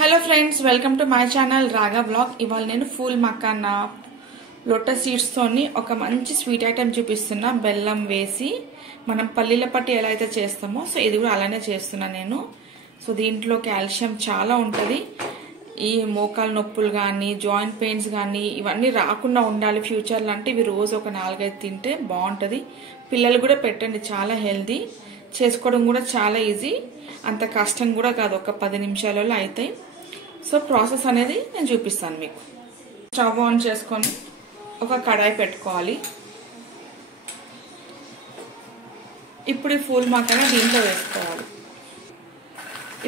Hello friends, welcome to my channel రాగా blog. ఇవాళ నేను ఫుల్ మకానా లోటస్ సీడ్స్ తోని ఒక మంచి స్వీట్ ఐటెం చూపిస్తున్నా. బెల్లం వేసి మనం పల్లీల పట్టి ఎలా అయితే చేస్తామో సో ఇది కూడా అలానే చేస్తున్నా నేను. సో దీంట్లో కాల్షియం చాలా ఉంటుంది. ఈ మోకాలు నొప్పులు కానీ జాయింట్ పెయిన్స్ కానీ ఇవన్నీ రాకుండా ఉండాలి ఫ్యూచర్లో అంటే ఇవి రోజు ఒక 4-5 తింటే బాగుంటుంది. పిల్లలు కూడా పెట్టండి, చాలా హెల్దీ, చేసుకోవడం కూడా చాలా ఈజీ, అంత కష్టం కూడా కాదు, ఒక 10 నిమిషాలలో అవుతాయి. సో ప్రాసెస్ అనేది నేను చూపిస్తాను మీకు. స్టవ్ ఆన్ చేసుకొని ఒక కడాయి పెట్టుకోవాలి. ఇప్పుడు ఈ ఫుల్ మకానా దీంట్లో వేసుకోవాలి.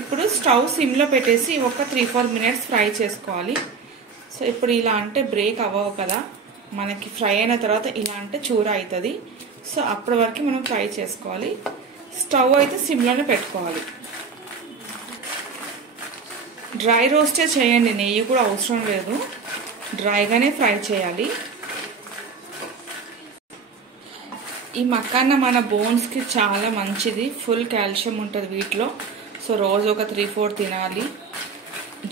ఇప్పుడు స్టవ్ సిమ్లో పెట్టేసి ఒక 3-4 మినిట్స్ ఫ్రై చేసుకోవాలి. సో ఇప్పుడు ఇలా అంటే బ్రేక్ అవ్వవు కదా, మనకి ఫ్రై అయిన తర్వాత ఇలా అంటే చూర అవుతుంది. సో అప్పటి వరకు మనం ఫ్రై చేసుకోవాలి. స్టవ్ అయితే సిమ్లోనే పెట్టుకోవాలి. డ్రై రోస్టే చేయండి, నెయ్యి కూడా అవసరం లేదు, డ్రైగానే ఫ్రై చేయాలి. ఈ మకానా మన బోన్స్కి చాలా మంచిది, ఫుల్ కాల్షియం ఉంటుంది వీటిలో. సో రోజు ఒక 3-4 తినాలి.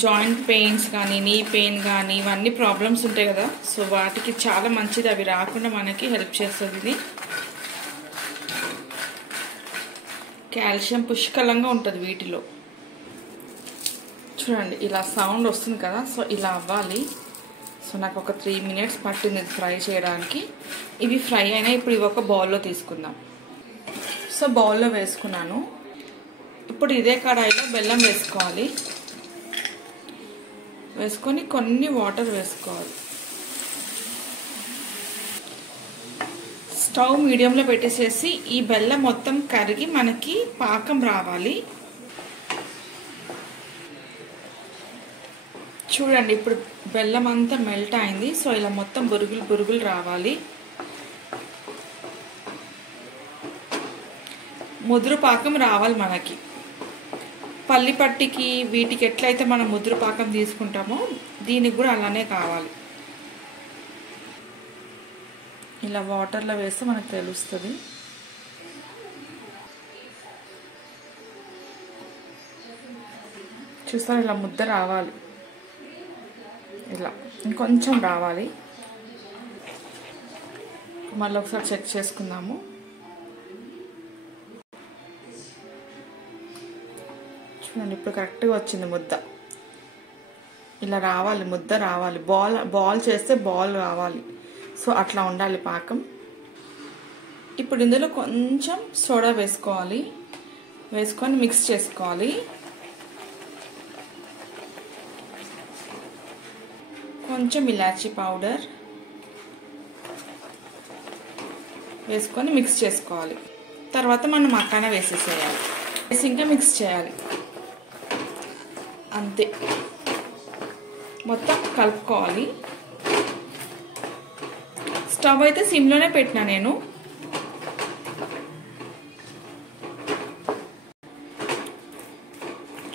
జాయింట్ పెయిన్స్ కానీ నీ పెయిన్ కానీ ఇవన్నీ ప్రాబ్లమ్స్ ఉంటాయి కదా, సో వాటికి చాలా మంచిది, అవి రాకుండా మనకి హెల్ప్ చేస్తుంది. ఇది కాల్షియం పుష్కలంగా ఉంటుంది వీటిలో. చూడండి ఇలా సౌండ్ వస్తుంది కదా, సో ఇలా అవ్వాలి. సో నాకు ఒక 3 మినిట్స్ పట్టింది ఫ్రై చేయడానికి. ఇవి ఫ్రై అయినా ఇప్పుడు ఇవి ఒక బౌల్లో తీసుకుందాం. సో బౌల్లో వేసుకున్నాను. ఇప్పుడు ఇదే కడాయిలో బెల్లం వేసుకోవాలి. వేసుకొని కొన్ని వాటర్ వేసుకోవాలి. స్టవ్ మీడియంలో పెట్టేసేసి ఈ బెల్లం మొత్తం కరిగి మనకి పాకం రావాలి. చూడండి ఇప్పుడు బెల్లం అంతా మెల్ట్ అయింది. సో ఇలా మొత్తం బురుగులు రావాలి. ముదురు పాకం రావాలి మనకి. పల్లి పట్టికి వీటికి ఎట్లయితే మనం ముదురు పాకం తీసుకుంటామో దీనికి కూడా అలానే కావాలి. ఇలా వాటర్లో వేస్తే మనకు తెలుస్తుంది. చూస్తారు ఇలా ముద్ద రావాలి, ఇలా ఇంకొంచెం రావాలి. మళ్ళీ ఒకసారి చెక్ చేసుకుందాము. చూడండి ఇప్పుడు కరెక్ట్గా వచ్చింది ముద్ద. ఇలా రావాలి, ముద్ద రావాలి. బాల్ చేస్తే బాల్ రావాలి. సో అట్లా ఉండాలి పాకం. ఇప్పుడు ఇందులో కొంచెం సోడా వేసుకోవాలి. వేసుకొని మిక్స్ చేసుకోవాలి. కొంచెం ఇలాచీ పౌడర్ వేసుకొని మిక్స్ చేసుకోవాలి. తర్వాత మనం మకానా వేసేసేయాలి. వేసి ఇంకా మిక్స్ చేయాలి. అంతే, మొత్తం కలుపుకోవాలి. స్టవ్ అయితే సిమ్లోనే పెట్టినా నేను.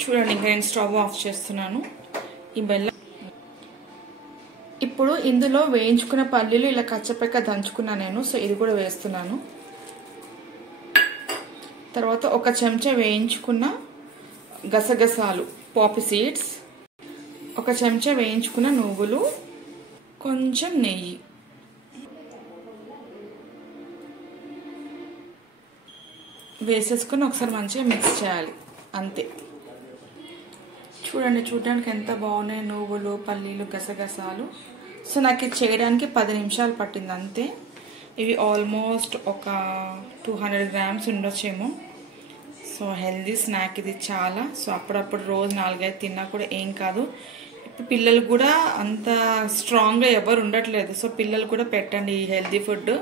చూడండి ఇంకా నేను స్టవ్ ఆఫ్ చేస్తున్నాను. ఈ బెల్లం ఇప్పుడు ఇందులో వేయించుకున్న పల్లీలు ఇలా కచ్చపెక్క దంచుకున్నా నేను. సో ఇది కూడా వేస్తున్నాను. తర్వాత ఒక చెంచా వేయించుకున్న గసగసాలు పాపీ సీడ్స్, ఒక చెంచా వేయించుకున్న నువ్వులు, కొంచెం నెయ్యి వేసేసుకుని ఒకసారి మంచిగా మిక్స్ చేయాలి. అంతే. చూడండి చూడడానికి ఎంత బాగున్నాయి నువ్వులు, పల్లీలు, గసగసాలు. సో నాకు ఇది చేయడానికి 10 నిమిషాలు పట్టింది అంతే. ఇవి ఆల్మోస్ట్ ఒక 200 గ్రామ్స్ ఉండొచ్చేమో. సో హెల్దీ స్నాక్ ఇది చాలా. సో అప్పుడప్పుడు రోజు 4-5 తిన్నా కూడా ఏం కాదు. ఇప్పుడు పిల్లలు కూడా అంత స్ట్రాంగ్గా ఎవరు ఉండట్లేదు. సో పిల్లలు కూడా పెట్టండి ఈ హెల్దీ ఫుడ్.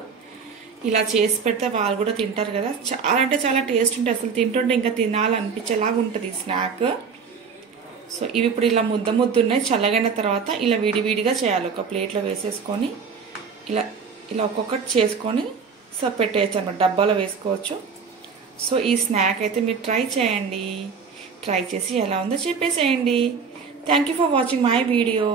ఇలా చేసి పెడితే వాళ్ళు కూడా తింటారు కదా. చాలా అంటే చాలా టేస్ట్ ఉంటుంది, అసలు తింటుంటే ఇంకా తినాలనిపించేలాగా ఉంటుంది ఈ స్నాక్. సో ఇవి ఇప్పుడు ఇలా ముద్ద ఉన్నాయి. చల్లగైన తర్వాత ఇలా విడివిడిగా చేయాలి. ఒక ప్లేట్లో వేసేసుకొని ఇలా ఇలా ఒక్కొక్కటి చేసుకొని సో పెట్టేయచ్చు అన్నమాట, డబ్బాలో వేసుకోవచ్చు. సో ఈ స్నాక్ అయితే మీరు ట్రై చేయండి. ట్రై చేసి ఎలా ఉందో చెప్పేసేయండి. Thank you for watching my video.